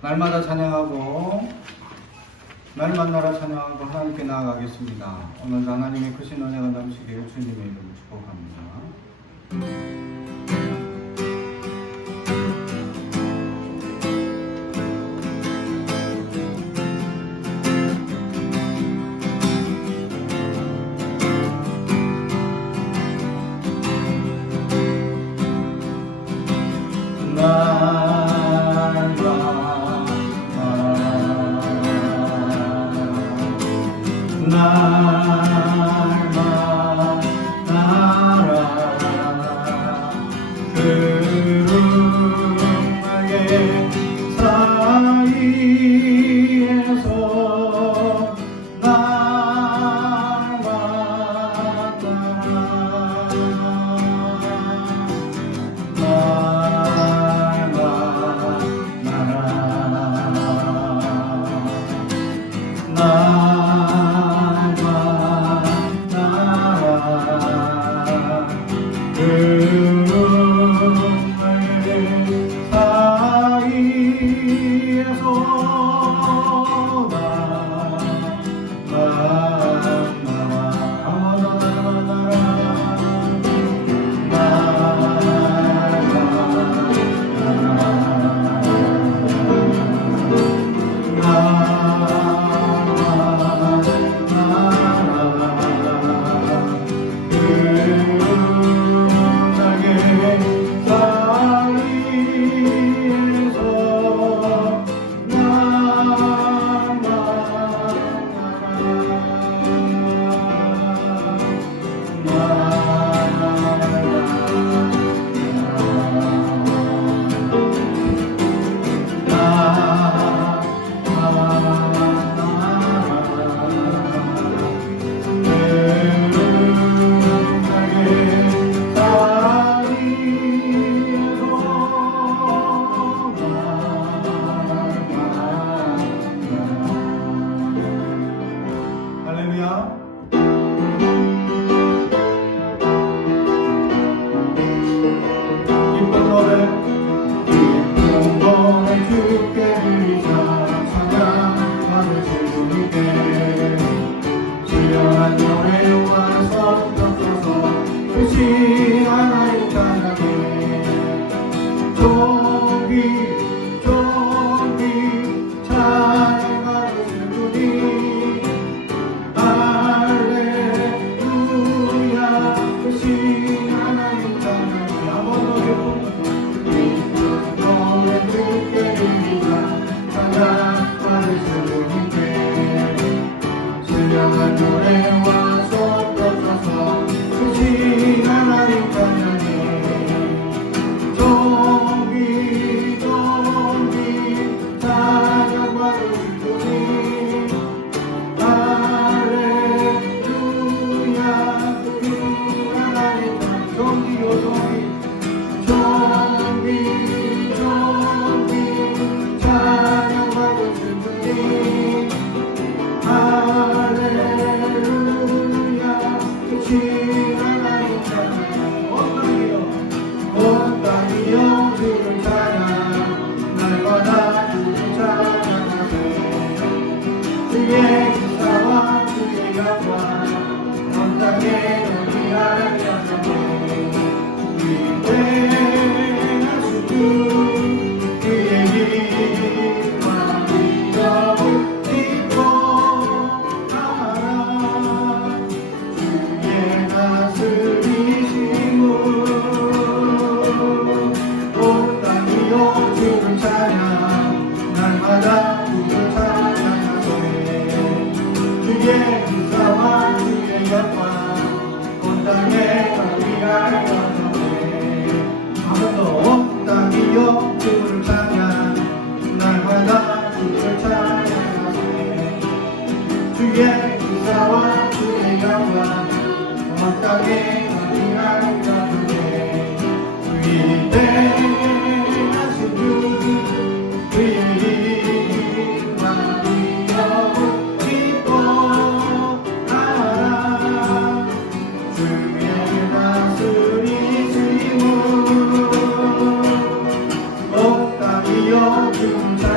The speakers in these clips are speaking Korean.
날마다 찬양하고 날 만나라 찬양하고 하나님께 나아가겠습니다. 오늘 하나님의 크신 은혜가 넘치게 주님의 이름으로 축복합니다.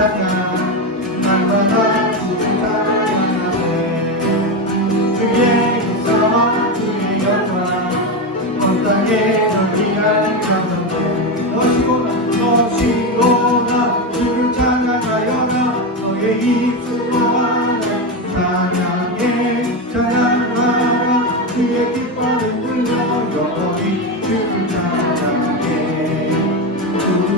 찬양 날마다 주를 찬양하네 주의 기사와 주의 영광 온 땅에 널리할 가운데 너시로나 주를 찬양하여라 너의 입술로 하네 찬양해 찬양하라 주의 깃발을 들려 영원히 주를 찬양해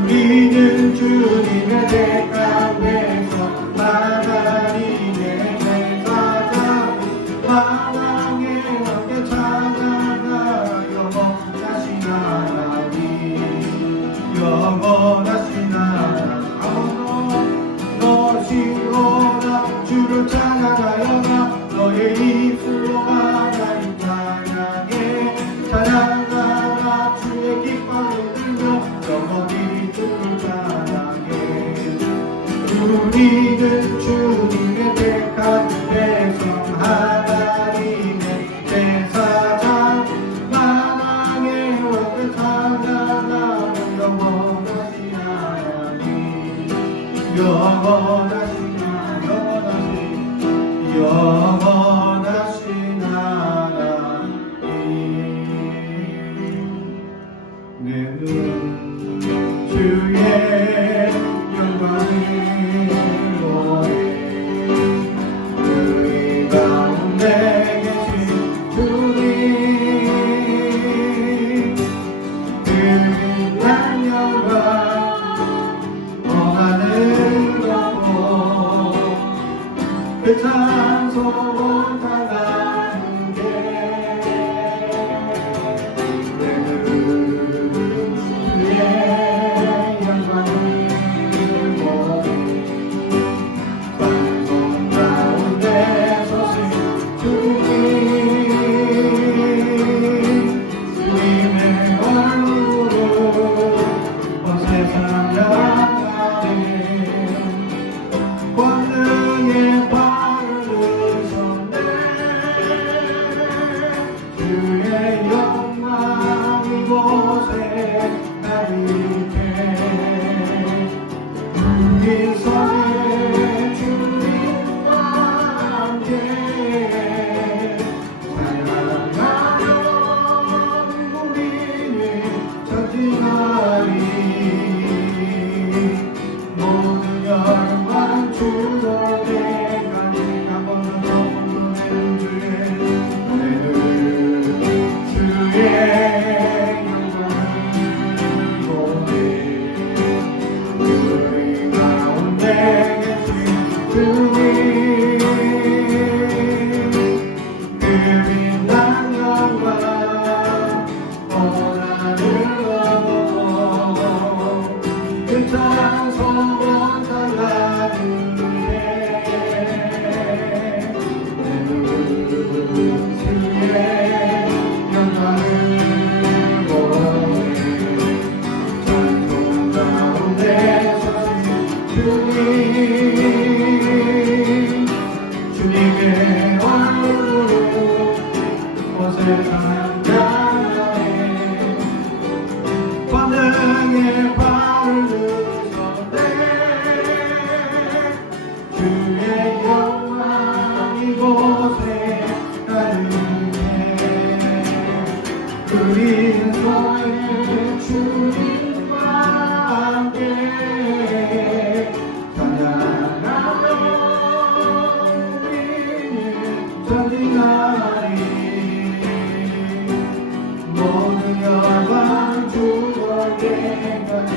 우리는 주님의 택한 백성 하나님의 제사장 만왕의 왕께 찬양하여 영원하신 하나님 영원하신 하나님 너시로나 주를 찬양하여라 너의 입술로 하나님 찬양해 찬양하라 주의 깃발을 들며 영원히 주를 찬양해 우리는 주님의 택한 백성 하나님의 제사장 만왕의 왕께 찬양하며 영원하신 하나님 영원하신 하나님 내 눈 주의 영광을 보네 우리 가운데 계신 주님 그 빛난 영광 하늘로 그 찬송을 달라는 게 내 주의 영광을 보니 반송 가운데 서신 주님 주님의 얼굴로 온 세상 향하네 권능의 발을 드셨네 주의 영광 이곳에 가득해 우리 손에 주님과 함께 찬양하며 우리는 전진하리 모든 영광 주님께까지 한번더 부르는 주의 영광을 보내 우리 가운데 계신 주님 그 빛난 영광 온 하늘로 그 찬송을 달라주네 내 주의 영광을 보내 찬송 가운데 서신 주님 주님의 얼굴로 온 세상 향하네 권능의 발을 드셨네 주의 영광 이곳에 가득해 우리 손에 주님과 함께 찬양하며 우리는 전진하리 모든 영광 주님께까지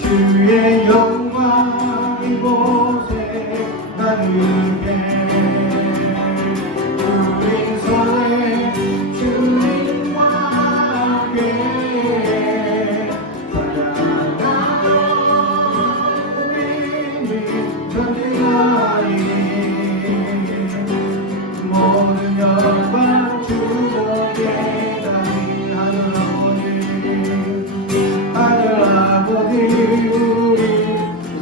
주의 영광 이곳에 가득해 우리 손에 주님과 함께 찬양하며 우리는 전진하리 모든 영광 주님께까지 하늘 아버지 우리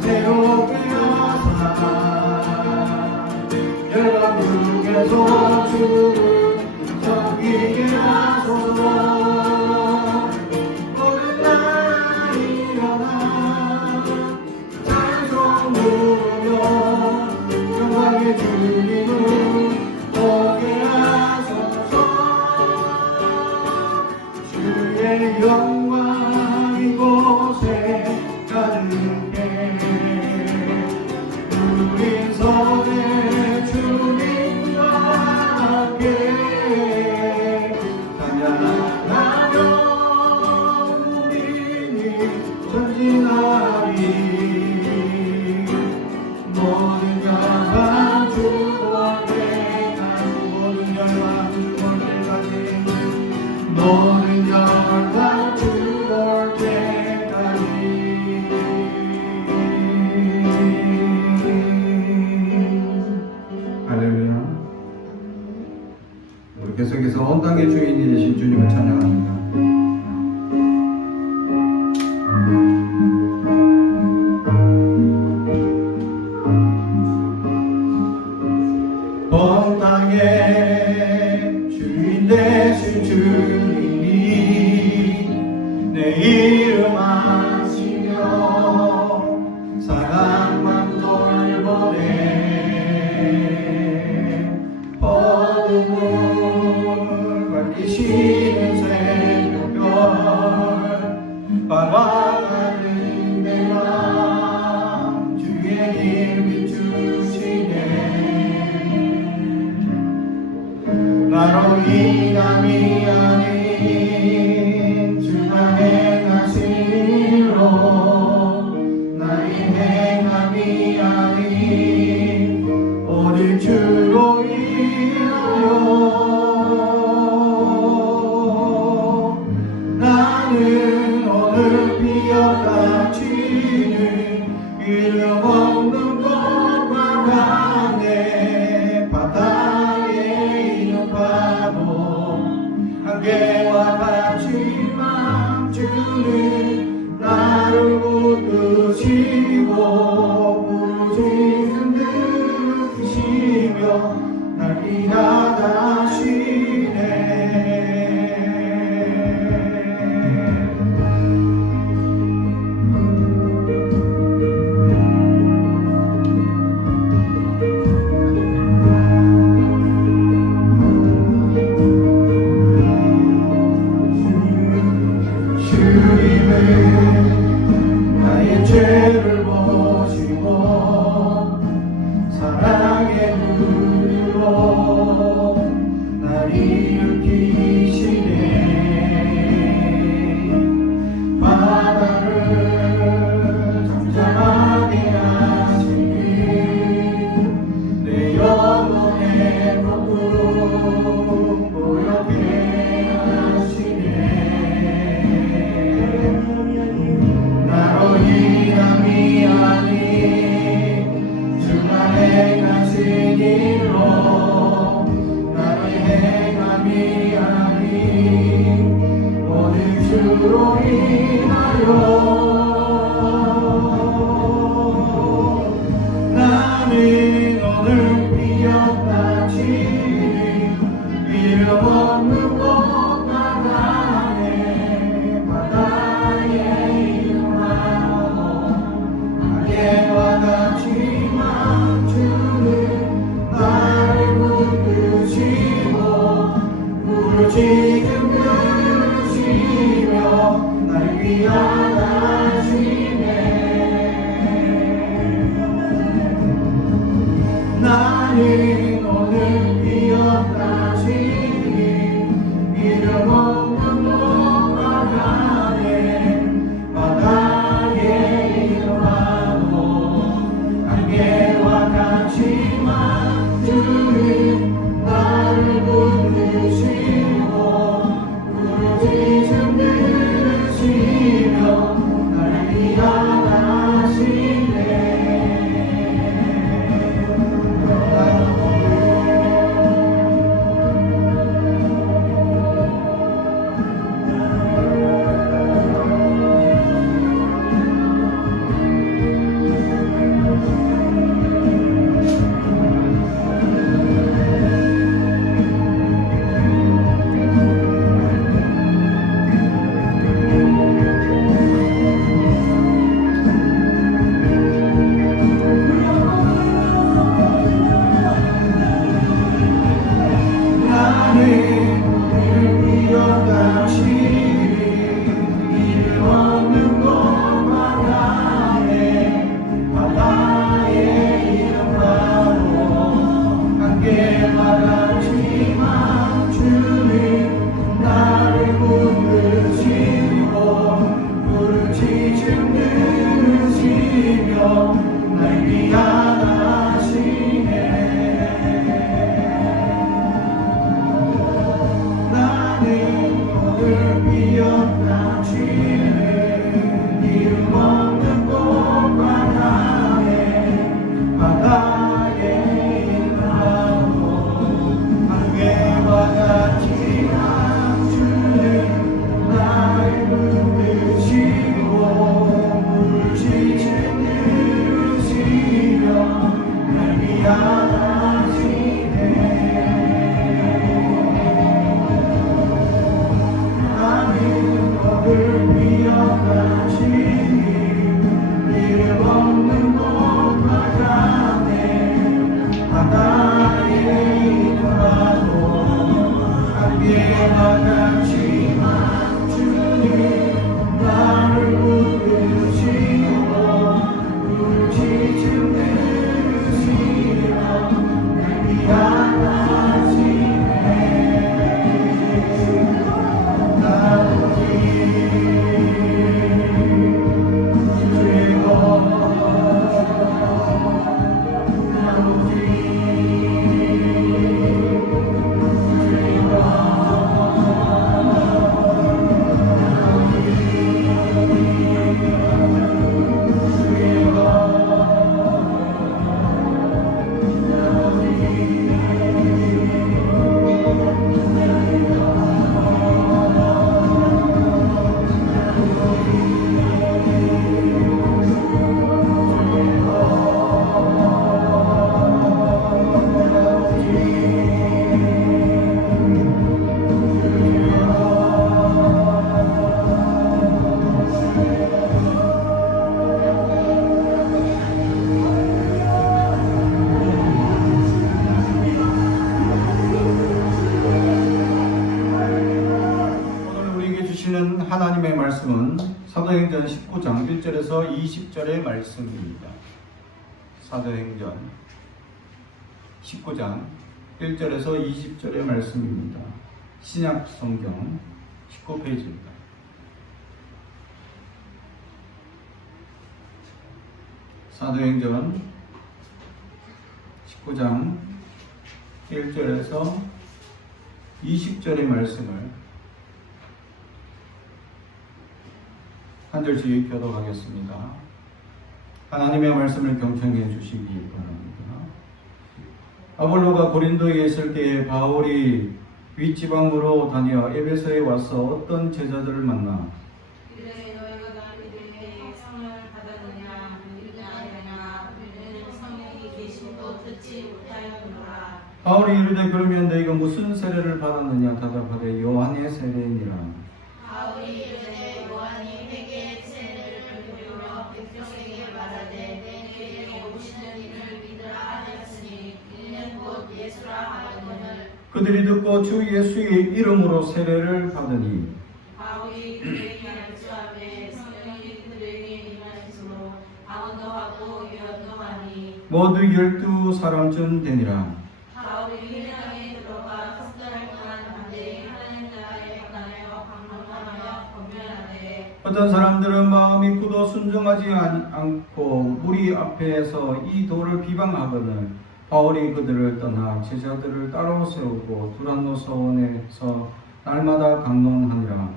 새롭게 하사 온 땅의 주인이 되신 주님을 찬양합니다. 온 땅의 주인 되신 주님이 내 이름 아시며 사랑만 돌보네. 어둠을 밝히시는 새벽별 방황하는 내 맘 주의 길 비추시네. 나로 인함이 아닌 주가 행하신 일로 나의 행함이 아닌 오직 주로 인하여 나는 오늘 피어가지는 이름 없는 곳과 강에 바다에 있는 파도 한계와 같지만 주는 나를 붙드시고 부르짖는 듯이시며 날 일하다시네. 20절의 말씀입니다. 사도행전 19장 1절에서 20절의 말씀입니다. 신약 성경 19페이지입니다. 사도행전 19장 1절에서 20절의 말씀을 한 절씩 교독하겠습니다. 하나님의 말씀을 경청해 주시기 바랍니다. 아볼로가 고린도에 있을 때에 바울이 윗지방으로 다녀 에베소에 와서 어떤 제자들을 만나 이르되 너희가 너희들에게 성령을 받았느냐 믿느냐 우리는 성령이 계심도 듣지 못하였노라. 바울이 이르되 그러면 너희가 무슨 세례를 받았느냐 대답하되 요한의 세례니라. 바울이 이르되 요한이 회개의 세례를 베풀어 백성에게 말하되 내게 오시는 이를 믿으라 하였으니 이는 곧 예수라 하거늘. 그들이 듣고 주 예수의 이름으로 세례를 받으니 바울이 그들에게 안수하되 성령이 그들에게 임하시므로 방언도 하고 예언도 하니 모두 12사람쯤 되니라. 바울이 회당에 들어가 석 달을 동안 담대히 하나님 나라에 관하여 강론하며 권면하되 어떤 사람들은 마음이 굳어 순종하지 않고 무리 앞에서 이 도를 비방하거늘 바울이 그들을 떠나 제자들을 따로 세우고 두란노 서원에서 날마다 강론하니라.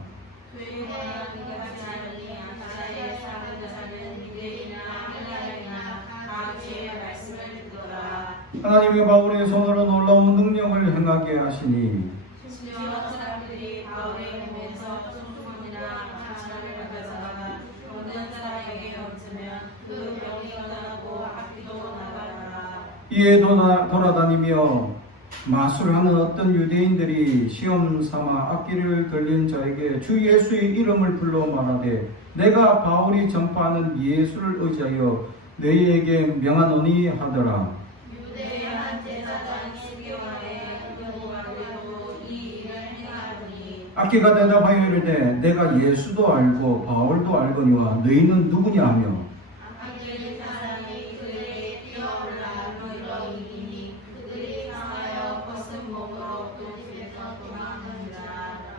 그에 관한 이같이 하니 아시아에 사는 자는 유대인이나 헬라인이나 다 주의 말씀을 듣더라. 하나님이 바울의 손으로 놀라운 능력을 행하게 하시니 심지어 사람들이 바울의 몸에서 소중함이나 하나님을 받아서 모든 사람에게 얹으면 그 병이 떠나고 악기도 나가더라. 이에 돌아다니며 마술하는 어떤 유대인들이 시험 삼아 악기를 들린 자에게 주 예수의 이름을 불러 말하되 내가 바울이 전파하는 예수를 의지하여 너희에게 명하노니 하더라. 유대의 한 제사장 시기와의 누구와도 이 일을 행하더니 악기가 대답하여 이르되 내가 예수도 알고 바울도 알거니와 너희는 누구냐 하며 악기를 사람이 그들에게 뛰어올라 너희로 이기니 그들이 상하여 벗은 몸으로 또 집에서 도망하니라.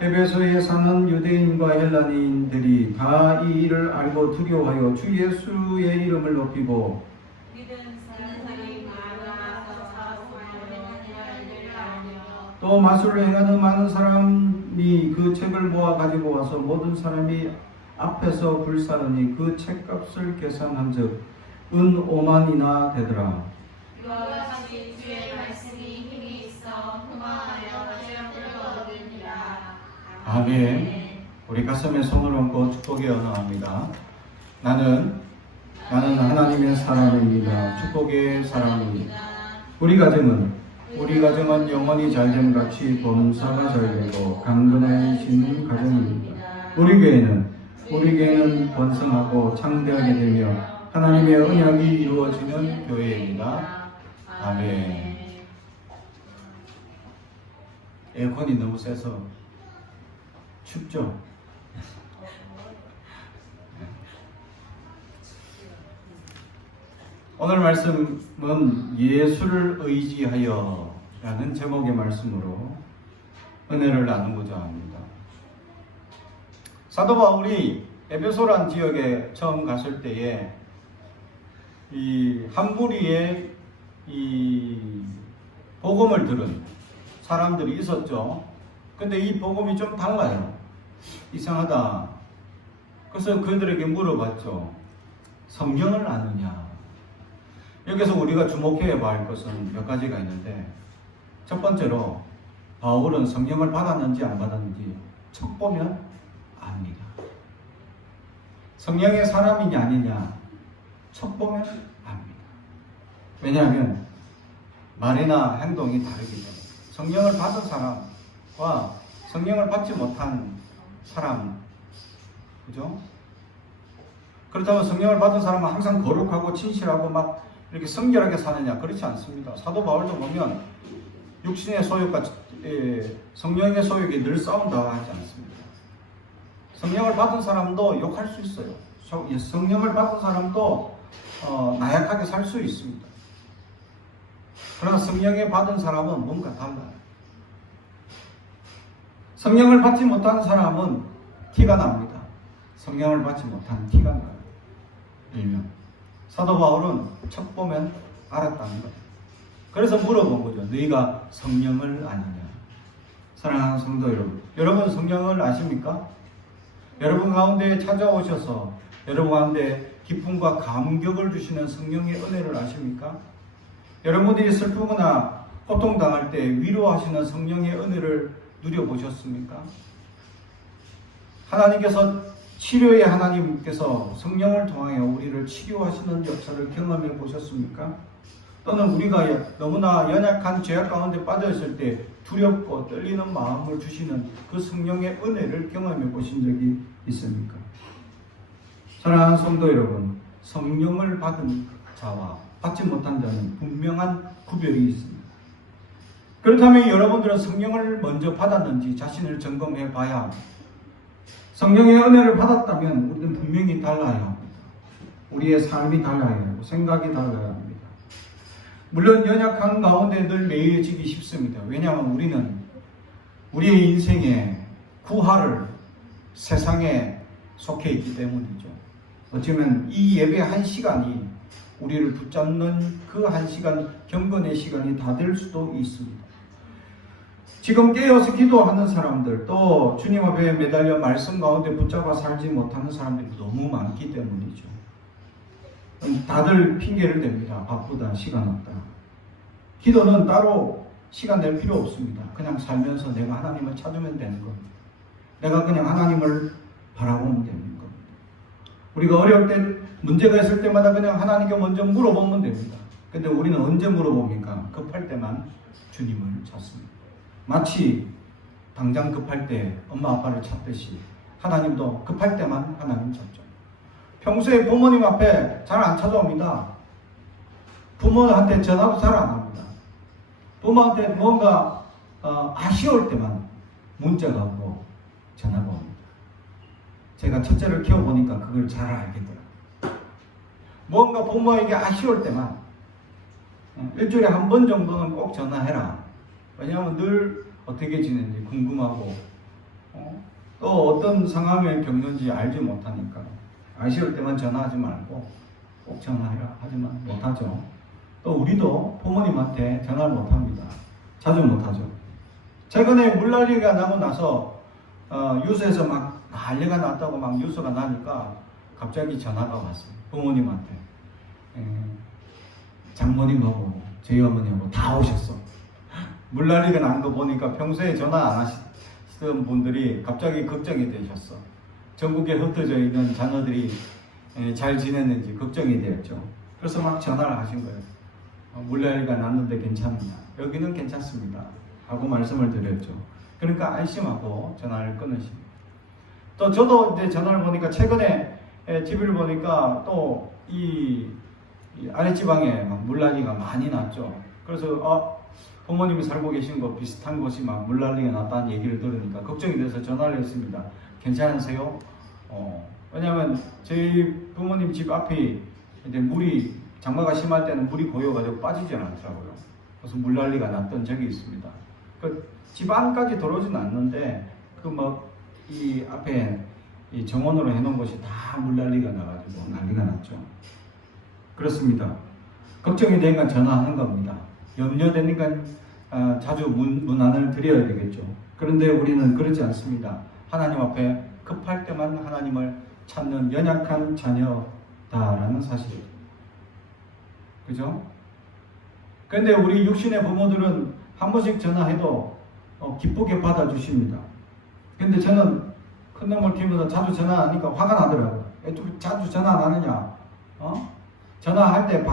에베소에 사는 유대인과 헬라인들이 다 이 일을 알고 두려워하여 주 예수의 이름을 높이고 믿은 사람이 많아서 사소하여 하나님을 알며 또 마술을 행하는 많은 사람이 그 책을 모아 가지고 와서 모든 사람이 앞에서 불사르니 그 책값을 계산한즉 은 5만이나 되더라. 이와 같이 주의 말씀이 힘이 있어 흥망하여 죄악을 얻으리라. 아멘. 우리 가슴에 손을 얹고 축복의 언어합니다. 나는 하나님의 사람입니다. 축복의 사람입니다. 우리 가정은 영원히 잘됨 같이 범사가 잘되고 강건해지는 가정입니다. 우리 교회는 번성하고 창대하게 되며 하나님의 언약이 이루어지는 교회입니다. 아멘. 에어컨이 너무 세서 춥죠? 오늘 말씀은 예수를 의지하여 라는 제목의 말씀으로 은혜를 나누고자 합니다. 사도 바울이 에베소란 지역에 처음 갔을 때에 이 한 무리의 이 복음을 들은 사람들이 있었죠. 근데 이 복음이 좀 달라요. 이상하다. 그래서 그들에게 물어봤죠. 성경을 아느냐? 여기서 우리가 주목해야 할 것은 몇 가지가 있는데, 첫 번째로 바울은 성령을 받았는지 안 받았는지 첫 보면 압니다. 성령의 사람이냐 아니냐 첫 보면 압니다. 왜냐하면 말이나 행동이 다르기 때문에. 성령을 받은 사람과 성령을 받지 못한 사람, 그죠? 그렇다면 성령을 받은 사람은 항상 거룩하고 진실하고 막 이렇게 성결하게 사느냐? 그렇지 않습니다. 사도 바울도 보면 육신의 소욕과 성령의 소욕이 늘 싸운다 하지 않습니다. 성령을 받은 사람도 욕할 수 있어요. 성령을 받은 사람도 나약하게 살 수 있습니다. 그러나 성령에 받은 사람은 뭔가 달라요. 성령을 받지 못한 사람은 티가 납니다. 성령을 받지 못한 티가 나요. 일명 사도 바울은 첫 보면 알았다는 거예요. 그래서 물어본 거죠. 너희가 성령을 아느냐? 사랑하는 성도 여러분, 여러분 성령을 아십니까? 여러분 가운데 찾아오셔서 여러분 가운데 기쁨과 감격을 주시는 성령의 은혜를 아십니까? 여러분들이 슬프거나 고통당할 때 위로하시는 성령의 은혜를 누려보셨습니까? 하나님께서 치료의 하나님께서 성령을 통하여 우리를 치료하시는 역사를 경험해 보셨습니까? 또는 우리가 너무나 연약한 죄악 가운데 빠져있을 때 두렵고 떨리는 마음을 주시는 그 성령의 은혜를 경험해 보신 적이 있습니까? 사랑하는 성도 여러분, 성령을 받은 자와 받지 못한 자는 분명한 구별이 있습니다. 그렇다면 여러분들은 성령을 먼저 받았는지 자신을 점검해 봐야 합니다. 성령의 은혜를 받았다면 우리는 분명히 달라야 합니다. 우리의 삶이 달라야 하고 생각이 달라야 합니다. 물론 연약한 가운데 늘 매여지기 쉽습니다. 왜냐하면 우리는 우리의 인생의 구하를 세상에 속해 있기 때문이죠. 어쩌면 이 예배 한 시간이 우리를 붙잡는 그 한 시간, 경건의 시간이 다 될 수도 있습니다. 지금 깨어서 기도하는 사람들, 또 주님 앞에 매달려 말씀 가운데 붙잡아 살지 못하는 사람들이 너무 많기 때문이죠. 다들 핑계를 댑니다. 바쁘다, 시간 없다. 기도는 따로 시간 낼 필요 없습니다. 그냥 살면서 내가 하나님을 찾으면 되는 겁니다. 내가 그냥 하나님을 바라보면 되는 겁니다. 우리가 어려울 때, 문제가 있을 때마다 그냥 하나님께 먼저 물어보면 됩니다. 근데 우리는 언제 물어봅니까? 급할 때만 주님을 찾습니다. 마치 당장 급할 때 엄마 아빠를 찾듯이 하나님도 급할 때만 하나님 찾죠. 평소에 부모님 앞에 잘 안 찾아옵니다. 부모한테 전화도 잘 안 합니다. 부모한테 뭔가 아쉬울 때만 문자가 오고 전화가 옵니다. 제가 첫째를 키워보니까 그걸 잘 알겠더라고요. 뭔가 부모에게 아쉬울 때만 일주일에 한 번 정도는 꼭 전화해라. 왜냐하면 늘 어떻게 지내는지 궁금하고 또 어떤 상황을 겪는지 알지 못하니까 아쉬울 때만 전화하지 말고 꼭 전화해라. 하지만 못하죠. 또 우리도 부모님한테 전화를 못합니다. 자주 못하죠. 최근에 물난리가 나고 나서 뉴스에서 막 난리가 났다고 막 뉴스가 나니까 갑자기 전화가 왔어요. 부모님한테. 장모님하고 저희 어머니하고 다 오셨어. 물난리가 난 거 보니까 평소에 전화 안 하시던 분들이 갑자기 걱정이 되셨어. 전국에 흩어져 있는 자녀들이 잘 지냈는지 걱정이 되었죠. 그래서 막 전화를 하신 거예요. 물난리가 났는데 괜찮느냐? 여기는 괜찮습니다. 하고 말씀을 드렸죠. 그러니까 안심하고 전화를 끊으십니다. 또 저도 이제 전화를 보니까 최근에 TV를 보니까 또 이 아랫지방에 막 물난리가 많이 났죠. 그래서 부모님이 살고 계신 곳 비슷한 곳이 막 물난리가 났다는 얘기를 들으니까 걱정이 돼서 전화를 했습니다. 괜찮으세요? 왜냐하면 저희 부모님 집 앞이 이제 물이 장마가 심할 때는 물이 고여가지고 빠지지 않더라고요. 그래서 물난리가 났던 적이 있습니다. 그 집 안까지 들어오진 않는데 이 앞에 이 정원으로 해놓은 곳이 다 물난리가 나가지고 난리가 났죠. 그렇습니다. 걱정이 되니까 전화하는 겁니다. 염려되니까 자주 문안을 드려야 되겠죠. 그런데 우리는 그렇지 않습니다. 하나님 앞에 급할 때만 하나님을 찾는 연약한 자녀다라는 사실이죠. 그죠? 그런데 우리 육신의 부모들은 한 번씩 전화해도 기쁘게 받아주십니다. 근데 저는 큰 놈을 키우면서 자주 전화하니까 화가 나더라고요. 왜 자주 전화 안 하느냐? 전화할 때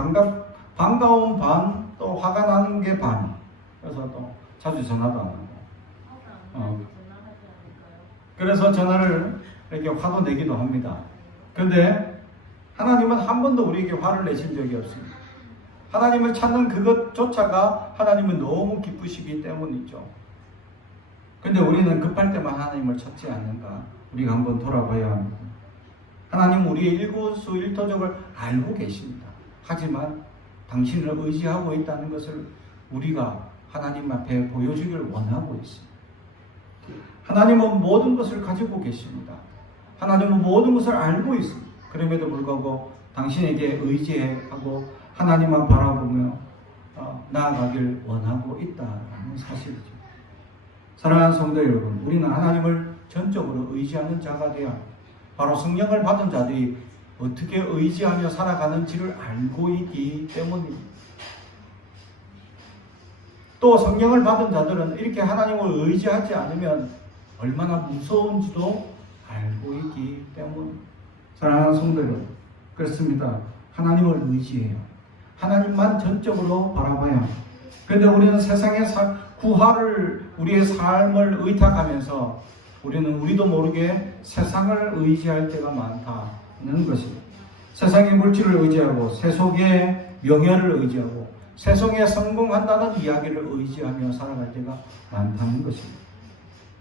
반가운 반, 또 화가 나는 게 반. 그래서 또 자주 전화도 안 하고. 그래서 전화를 이렇게 화도 내기도 합니다. 그런데 하나님은 한 번도 우리에게 화를 내신 적이 없습니다. 하나님을 찾는 그것조차가 하나님은 너무 기쁘시기 때문이죠. 근데 우리는 급할 때만 하나님을 찾지 않는가? 우리가 한번 돌아봐야 합니다. 하나님 우리의 일거수일투족을 알고 계십니다. 하지만 당신을 의지하고 있다는 것을 우리가 하나님 앞에 보여주기를 원하고 있습니다. 하나님은 모든 것을 가지고 계십니다. 하나님은 모든 것을 알고 있습니다. 그럼에도 불구하고 당신에게 의지하고 하나님만 바라보며 나아가길 원하고 있다는 사실이죠. 사랑하는 성도 여러분, 우리는 하나님을 전적으로 의지하는 자가 되어야 합니다. 바로 성령을 받은 자들이 어떻게 의지하며 살아가는지를 알고 있기 때문입니다. 또 성령을 받은 자들은 이렇게 하나님을 의지하지 않으면 얼마나 무서운지도 알고 있기 때문입니다. 사랑하는 성도 여러분, 그렇습니다. 하나님을 의지해요. 하나님만 전적으로 바라봐야 합니다. 그런데 우리는 세상의 구하를 우리의 삶을 의탁하면서 우리도 모르게 세상을 의지할 때가 많다는 것입니다. 세상의 물질을 의지하고 세속의 명예를 의지하고 세상에 성공한다는 이야기를 의지하며 살아갈 때가 많다는 것입니다.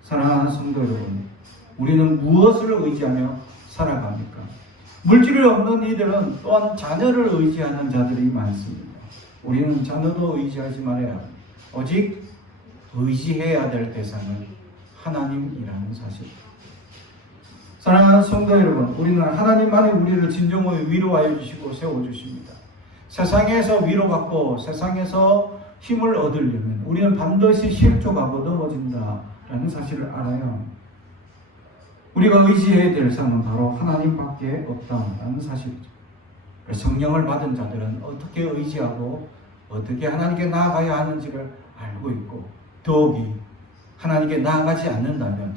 사랑하는 성도 여러분, 우리는 무엇을 의지하며 살아갑니까? 물질이 없는 이들은 또한 자녀를 의지하는 자들이 많습니다. 우리는 자녀도 의지하지 말아야 합니다. 오직 의지해야 될 대상은 하나님이라는 사실. 사랑하는 성도 여러분, 우리는 하나님만이 우리를 진정으로 위로하여 주시고 세워주십니다. 세상에서 위로받고 세상에서 힘을 얻으려면 우리는 반드시 실족하고 넘어진다라는 사실을 알아야 합니다. 우리가 의지해야 될 상은 바로 하나님밖에 없다는 사실이죠. 성령을 받은 자들은 어떻게 의지하고 어떻게 하나님께 나아가야 하는지를 알고 있고 더욱이 하나님께 나아가지 않는다면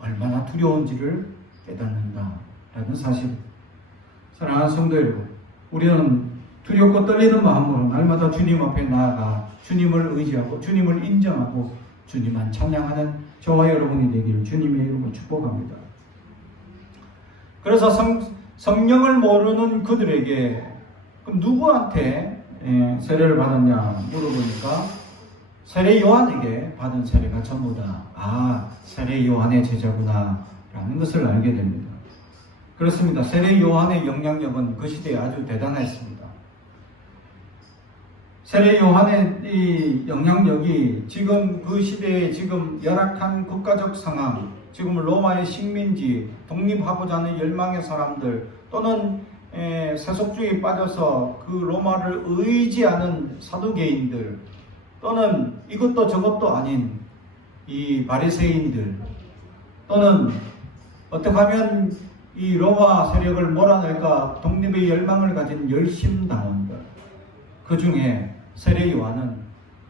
얼마나 두려운지를 깨닫는다라는 사실입니다. 사랑하는 성도 여러분, 우리는 두렵고 떨리는 마음으로 날마다 주님 앞에 나아가 주님을 의지하고 주님을 인정하고 주님만 찬양하는 저와 여러분이 되기를 주님의 이름으로 축복합니다. 그래서 성령을 모르는 그들에게 그럼 누구한테 세례를 받았냐 물어보니까 세례 요한에게 받은 세례가 전부다. 세례 요한의 제자구나 라는 것을 알게 됩니다. 그렇습니다. 세례 요한의 영향력은 그 시대에 아주 대단했습니다. 세례 요한의 이 영향력이 지금 그 시대에 지금 열악한 국가적 상황, 지금 로마의 식민지, 독립하고자 하는 열망의 사람들 또는 세속주의에 빠져서 그 로마를 의지하는 사두개인들 또는 이것도 저것도 아닌 이 바리새인들 또는 어떻게 하면 이 로마 세력을 몰아낼까 독립의 열망을 가진 열심당원들, 그 중에 세례 요한은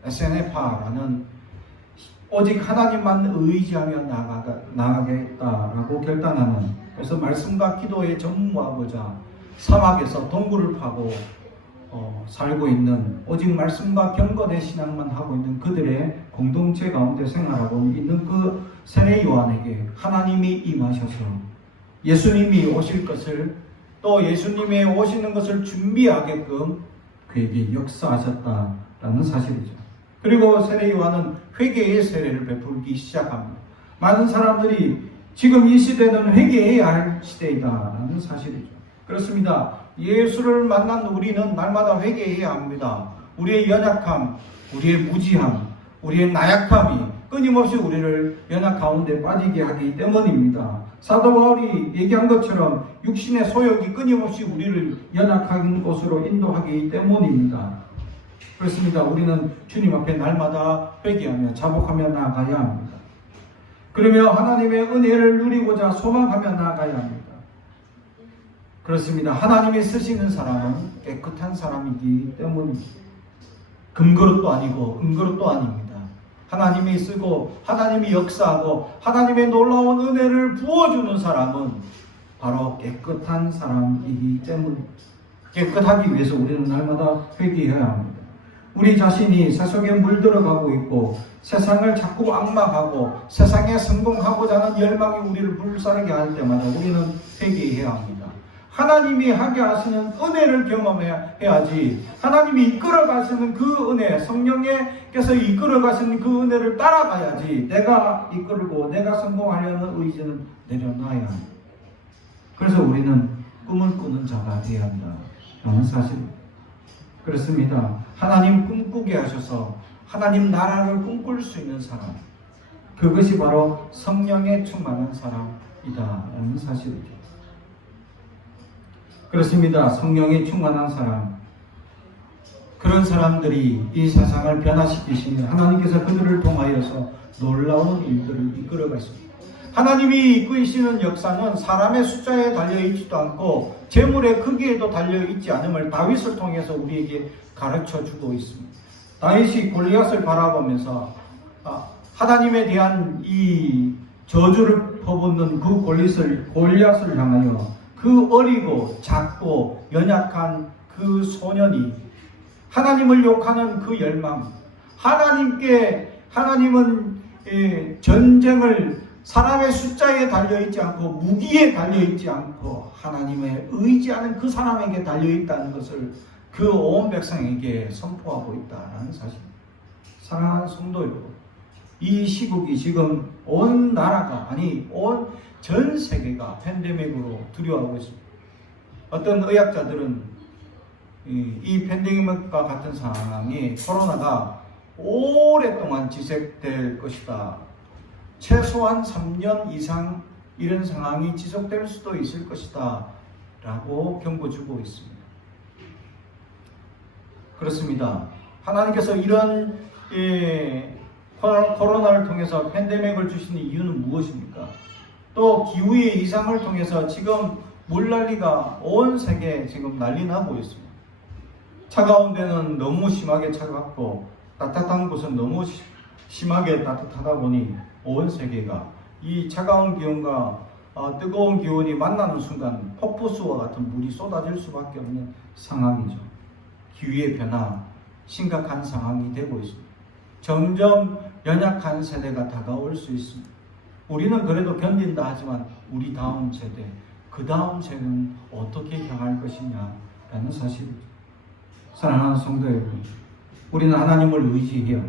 에세네파라는 오직 하나님만 의지하며 나아가겠다라고 결단하는, 그래서 말씀과 기도에 전무하고자 사막에서 동굴을 파고 살고 있는, 오직 말씀과 경건의 신앙만 하고 있는 그들의 공동체 가운데 생활하고 있는 그 세례 요한에게 하나님이 임하셔서 예수님이 오실 것을, 또 예수님이 오시는 것을 준비하게끔 그에게 역사하셨다라는 사실이죠. 그리고 세례 요한은 회개의 세례를 베풀기 시작합니다. 많은 사람들이 지금 이 시대는 회개해야 할 시대이다라는 사실이죠. 그렇습니다. 예수를 만난 우리는 날마다 회개해야 합니다. 우리의 연약함, 우리의 무지함, 우리의 나약함이 끊임없이 우리를 연약 가운데 빠지게 하기 때문입니다. 사도 바울이 얘기한 것처럼 육신의 소욕이 끊임없이 우리를 연약한 곳으로 인도하기 때문입니다. 그렇습니다. 우리는 주님 앞에 날마다 회개하며 자복하며 나아가야 합니다. 그러며 하나님의 은혜를 누리고자 소망하며 나아가야 합니다. 그렇습니다. 하나님이 쓰시는 사람은 깨끗한 사람이기 때문입니다. 금그릇도 아니고 은그릇도 아닙니다. 하나님이 쓰고 하나님이 역사하고 하나님의 놀라운 은혜를 부어주는 사람은 바로 깨끗한 사람이기 때문입니다. 깨끗하기 위해서 우리는 날마다 회개해야 합니다. 우리 자신이 세속에 물들어가고 있고 세상을 자꾸 악망하고 세상에 성공하고자 하는 열망이 우리를 불사르게 할 때마다 우리는 회개해야 합니다. 하나님이 하게 하시는 은혜를 경험해야지, 하나님이 이끌어 가시는 그 은혜, 성령께서 이끌어 가시는 그 은혜를 따라가야지 내가 이끌고 내가 성공하려는 의지는 내려놔야 합니다. 그래서 우리는 꿈을 꾸는 자가 되어야 한다라는 사실입니다. 그렇습니다. 하나님 꿈꾸게 하셔서 하나님 나라를 꿈꿀 수 있는 사람, 그것이 바로 성령에 충만한 사람이다라는 사실이죠. 그렇습니다. 성령에 충만한 사람, 그런 사람들이 이 세상을 변화시키시는 하나님께서 그들을 통하여서 놀라운 일들을 이끌어가 있습니다. 하나님이 이끄시는 역사는 사람의 숫자에 달려있지도 않고 재물의 크기에도 달려있지 않음을 다윗을 통해서 우리에게 가르쳐주고 있습니다. 다윗이 골리앗을 바라보면서 하나님에 대한 이 저주를 퍼붓는 그 골리앗을 향하여 그 어리고 작고 연약한 그 소년이 하나님을 욕하는 그 열망, 하나님은 전쟁을 사람의 숫자에 달려있지 않고 무기에 달려있지 않고 하나님의 의지하는 그 사람에게 달려있다는 것을 그 온 백성에게 선포하고 있다는 사실. 사랑하는 성도 여러분, 이 시국이 지금 온 나라가 온 전 세계가 팬데믹으로 두려워하고 있습니다. 어떤 의학자들은 이 팬데믹과 같은 상황이 코로나가 오랫동안 지속될 것이다. 최소한 3년 이상 이런 상황이 지속될 수도 있을 것이다 라고 경고 주고 있습니다. 그렇습니다. 하나님께서 이런 코로나를 통해서 팬데믹을 주시는 이유는 무엇입니까? 또 기후의 이상을 통해서 지금 물난리가 온 세계에 지금 난리 나고 있습니다. 차가운 데는 너무 심하게 차갑고 따뜻한 곳은 너무 심하게 따뜻하다 보니 온 세계가 이 차가운 기온과 뜨거운 기온이 만나는 순간 폭포수와 같은 물이 쏟아질 수밖에 없는 상황이죠. 기후의 변화, 심각한 상황이 되고 있습니다. 점점 연약한 세대가 다가올 수 있습니다. 우리는 그래도 견딘다 하지만 우리 다음 세대, 그 다음 세대는 어떻게 향할 것이냐라는 사실이죠. 사랑하는 성도 여러분, 우리는 하나님을 의지해요.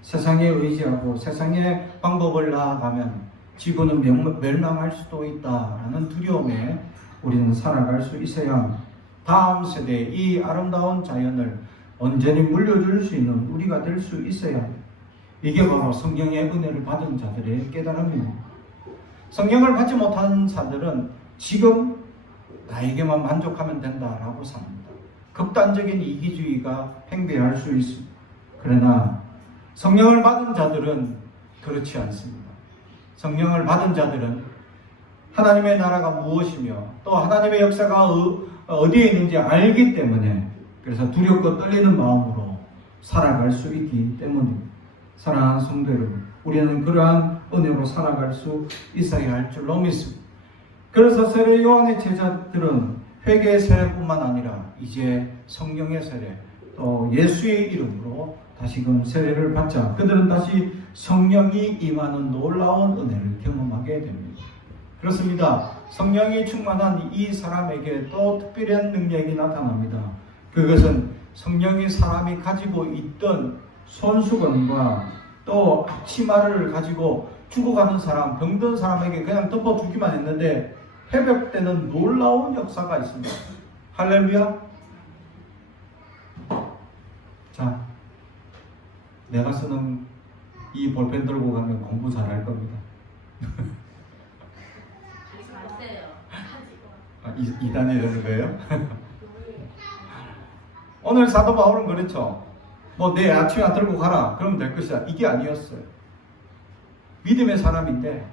세상에 의지하고 세상의 방법을 나아가면 지구는 멸망할 수도 있다라는 두려움에 우리는 살아갈 수 있어야 합니다. 다음 세대에 이 아름다운 자연을 온전히 물려줄 수 있는 우리가 될 수 있어야 합니다. 이게 바로 성령의 은혜를 받은 자들의 깨달음입니다. 성령을 받지 못한 자들은 지금 나에게만 만족하면 된다라고 삽니다. 극단적인 이기주의가 팽배할 수 있습니다. 그러나 성령을 받은 자들은 그렇지 않습니다. 성령을 받은 자들은 하나님의 나라가 무엇이며 또 하나님의 역사가 어디에 있는지 알기 때문에, 그래서 두렵고 떨리는 마음으로 살아갈 수 있기 때문입니다. 사랑하는 성도 여러분, 우리는 그러한 은혜로 살아갈 수 있어야 할 줄로 믿습니다. 그래서 세례 요한의 제자들은 회개의 세례뿐만 아니라 이제 성령의 세례, 또 예수의 이름으로 다시금 세례를 받자 그들은 다시 성령이 임하는 놀라운 은혜를 경험하게 됩니다. 그렇습니다. 성령이 충만한 이 사람에게 또 특별한 능력이 나타납니다. 그것은 성령이 사람이 가지고 있던 손수건과 또 앞치마를 가지고 죽어가는 사람, 병든 사람에게 그냥 덮어주기만 했는데 회복되는 놀라운 역사가 있습니다. 할렐루야. 자, 내가 쓰는 이 볼펜 들고 가면 공부 잘할 겁니다. 이단이 되는 거예요? 오늘 사도 바울은 그렇죠. 뭐 내 아치마 들고 가라 그러면 될 것이다. 이게 아니었어요. 믿음의 사람인데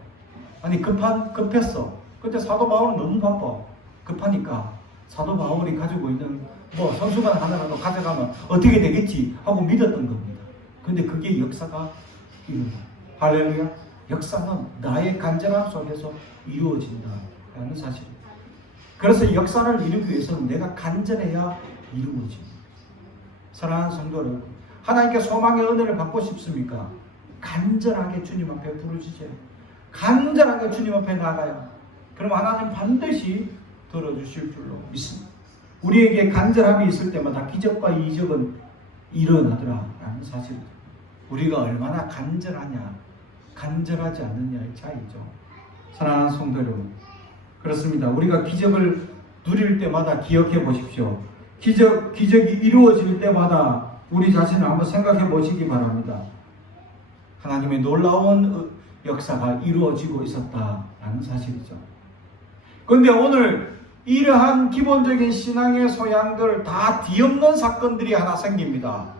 급했어. 근데 사도 바울은 너무 바빠. 급하니까 사도 바울이 가지고 있는 뭐 손수건 하나라도 가져가면 어떻게 되겠지 하고 믿었던 겁니다. 근데 그게 역사가 이루어져. 할렐루야. 역사는 나의 간절함 속에서 이루어진다라는 사실입니다. 그래서 역사를 이루기 위해서는 내가 간절해야 이루어집니다. 사랑하는 성도 여러분, 하나님께 소망의 은혜를 받고 싶습니까? 간절하게 주님 앞에 부르짖어요. 간절하게 주님 앞에 나가요. 그럼 하나님 반드시 들어주실 줄로 믿습니다. 우리에게 간절함이 있을 때마다 기적과 이적은 일어나더라라는 사실입니다. 우리가 얼마나 간절하냐, 간절하지 않느냐의 차이죠. 사랑하는 성도 여러분, 그렇습니다. 우리가 기적을 누릴 때마다 기억해 보십시오. 기적이 이루어질 때마다 우리 자신을 한번 생각해 보시기 바랍니다. 하나님의 놀라운 역사가 이루어지고 있었다라는 사실이죠. 그런데 오늘 이러한 기본적인 신앙의 소양들 다 뒤엎는 사건들이 하나 생깁니다.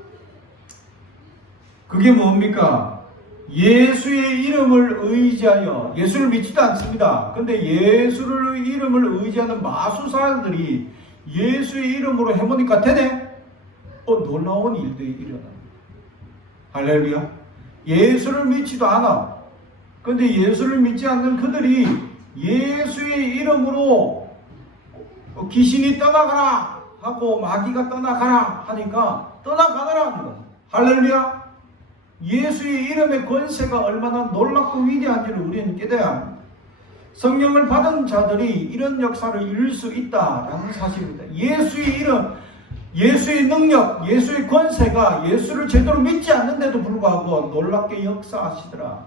그게 뭡니까? 예수의 이름을 의지하여, 예수를 믿지도 않습니다. 근데 예수의 이름을 의지하는 마술사들이 예수의 이름으로 해보니까 되네? 놀라운 일들이 일어납니다. 할렐루야. 예수를 믿지도 않아. 근데 예수를 믿지 않는 그들이 예수의 이름으로 귀신이 떠나가라 하고 마귀가 떠나가라 하니까 떠나가더라. 할렐루야. 예수의 이름의 권세가 얼마나 놀랍고 위대한지를 우리는 깨달아야 합니다. 성령을 받은 자들이 이런 역사를 이룰 수 있다라는 사실입니다. 예수의 이름, 예수의 능력, 예수의 권세가 예수를 제대로 믿지 않는데도 불구하고 놀랍게 역사하시더라.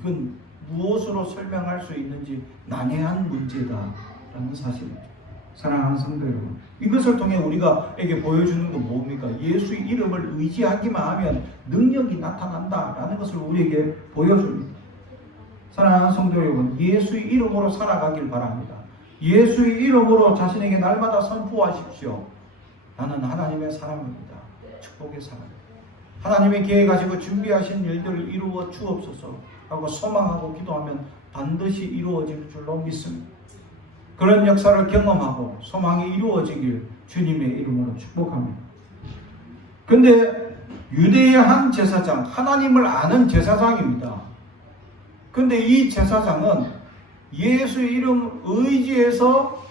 이건 무엇으로 설명할 수 있는지 난해한 문제다라는 사실입니다. 사랑하는 성도 여러분, 이것을 통해 우리가에게 보여주는 건 뭡니까? 예수의 이름을 의지하기만 하면 능력이 나타난다라는 것을 우리에게 보여줍니다. 사랑하는 성도 여러분, 예수의 이름으로 살아가길 바랍니다. 예수의 이름으로 자신에게 날마다 선포하십시오. 나는 하나님의 사람입니다. 축복의 사람입니다. 하나님의 계획하시고 준비하신 일들을 이루어 주옵소서 하고 소망하고 기도하면 반드시 이루어질 줄로 믿습니다. 그런 역사를 경험하고 소망이 이루어지길 주님의 이름으로 축복합니다. 근데 유대의 한 제사장, 하나님을 아는 제사장입니다. 근데 이 제사장은 예수의 이름 의지해서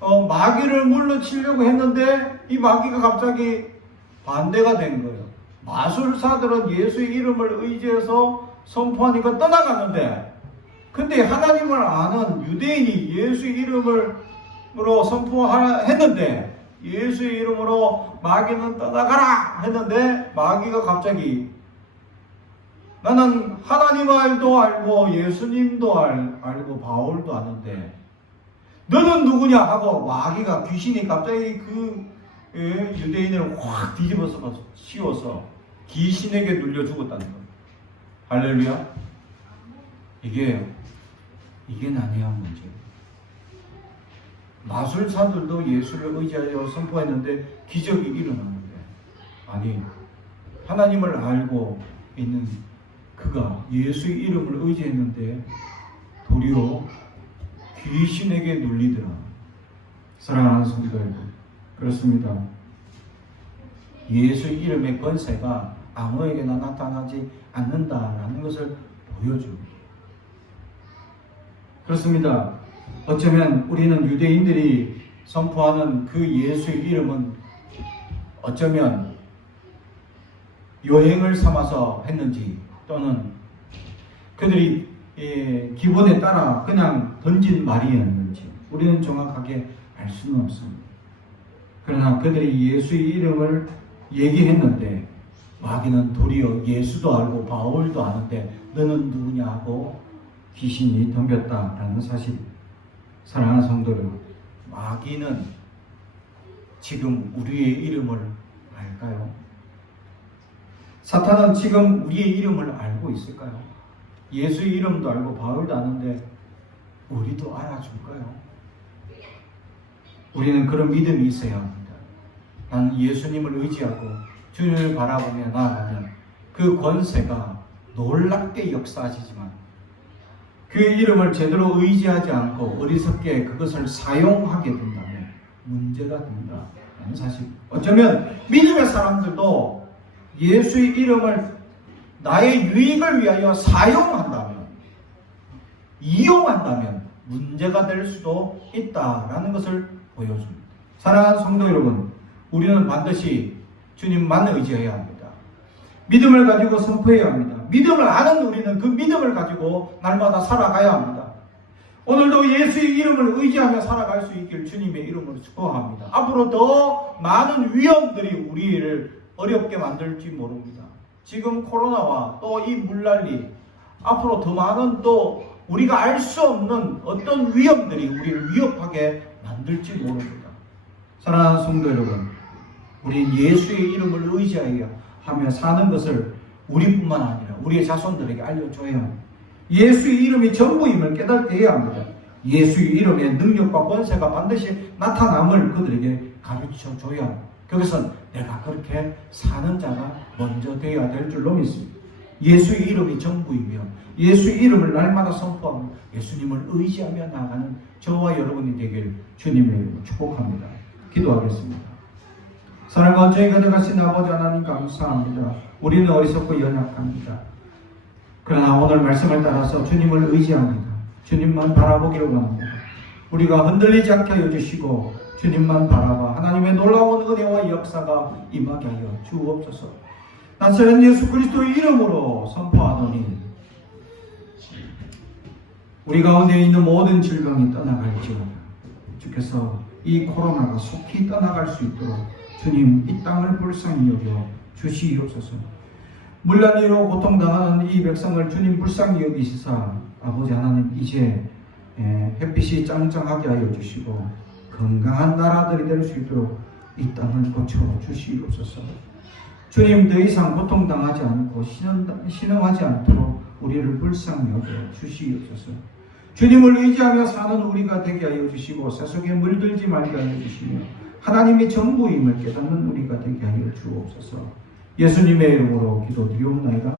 마귀를 물러치려고 했는데 이 마귀가 갑자기 반대가 된 거예요. 마술사들은 예수의 이름을 의지해서 선포하니까 떠나갔는데, 근데 하나님을 아는 유대인이 예수의 이름으로 선포했는데 예수의 이름으로 마귀는 떠나가라 했는데 마귀가 갑자기 나는 하나님도 알고 예수님도 알고 바울도 아는데 너는 누구냐 하고 마귀가 귀신이 갑자기 그 유대인을 확 뒤집어서 씌워서 귀신에게 눌려 죽었다는 거예요. 할렐루야. 이게 난해한 문제예요. 마술사들도 예수를 의지하여 선포했는데 기적이 일어났는데, 아니 하나님을 알고 있는 그가 예수의 이름을 의지했는데 도리어 귀신에게 눌리더라. 사랑하는 성도 여러분, 그렇습니다. 예수의 이름의 권세가 아무에게나 나타나지 않는다라는 것을 보여줍니다. 그렇습니다. 어쩌면 우리는 유대인들이 선포하는 그 예수의 이름은 어쩌면 여행을 삼아서 했는지 또는 그들이 기본에 따라 그냥 던진 말이었는지 우리는 정확하게 알 수는 없습니다. 그러나 그들이 예수의 이름을 얘기했는데 마귀는 도리어 예수도 알고 바울도 아는데 너는 누구냐 하고 귀신이 덤볐다라는 사실. 사랑하는 성도 여러분, 마귀는 지금 우리의 이름을 알까요? 사탄은 지금 우리의 이름을 알고 있을까요? 예수의 이름도 알고 바울도 아는데 우리도 알아줄까요? 우리는 그런 믿음이 있어야 합니다. 나는 예수님을 의지하고 주님을 바라보며 나아가면 그 권세가 놀랍게 역사하시지만 그 이름을 제대로 의지하지 않고 어리석게 그것을 사용하게 된다면 문제가 된다는 사실. 어쩌면 믿음의 사람들도 예수의 이름을 나의 유익을 위하여 사용한다면, 이용한다면 문제가 될 수도 있다라는 것을 보여줍니다. 사랑하는 성도 여러분, 우리는 반드시 주님만 의지해야 합니다. 믿음을 가지고 선포해야 합니다. 믿음을 아는 우리는 그 믿음을 가지고 날마다 살아가야 합니다. 오늘도 예수의 이름을 의지하며 살아갈 수 있길 주님의 이름으로 축복합니다. 앞으로 더 많은 위험들이 우리를 어렵게 만들지 모릅니다. 지금 코로나와 또 이 물난리, 앞으로 더 많은 또 우리가 알 수 없는 어떤 위험들이 우리를 위협하게 만들지 모릅니다. 사랑하는 성도 여러분, 우리 예수의 이름을 의지하여 하며 사는 것을 우리뿐만 아니라 우리의 자손들에게 알려줘야 합니다. 예수의 이름이 전부임을 깨닫게 해야 합니다. 예수의 이름의 능력과 권세가 반드시 나타남을 그들에게 가르쳐줘야 합니다. 그것은 내가 그렇게 사는 자가 먼저 되어야 될 줄로 믿습니다. 예수의 이름이 전부이며 예수의 이름을 날마다 선포하고 예수님을 의지하며 나가는 저와 여러분이 되길 주님의 이름으로 축복합니다. 기도하겠습니다. 사랑과 온전히 거듭하신 아버지 하나님 감사합니다. 우리는 어리석고 연약합니다. 그러나 오늘 말씀을 따라서 주님을 의지합니다. 주님만 바라보기를 원합니다. 우리가 흔들리지 않게 하여 주시고 주님만 바라봐 하나님의 놀라운 은혜와 역사가 임하게 하여 주옵소서. 나사렛 예수 그리스도의 이름으로 선포하노니 우리 가운데 있는 모든 질병이 떠나갈지어다. 주께서 이 코로나가 속히 떠나갈 수 있도록 주님 이 땅을 불쌍히 여겨 주시옵소서. 물난이로 고통당하는 이 백성을 주님 불쌍히 여기시사 아버지 하나님 이제 햇빛이 짱짱하게 하여 주시고 건강한 나라들이 될 수 있도록 이 땅을 고쳐 주시옵소서. 주님 더 이상 고통당하지 않고 신음하지 않도록 우리를 불쌍히 여겨 주시옵소서. 주님을 의지하며 사는 우리가 되게 하여 주시고 세속에 물들지 말게 하여 주시며 하나님이 전부임을 깨닫는 우리가 되게 하여 주옵소서. 예수님의 이름으로 기도드리옵나이다.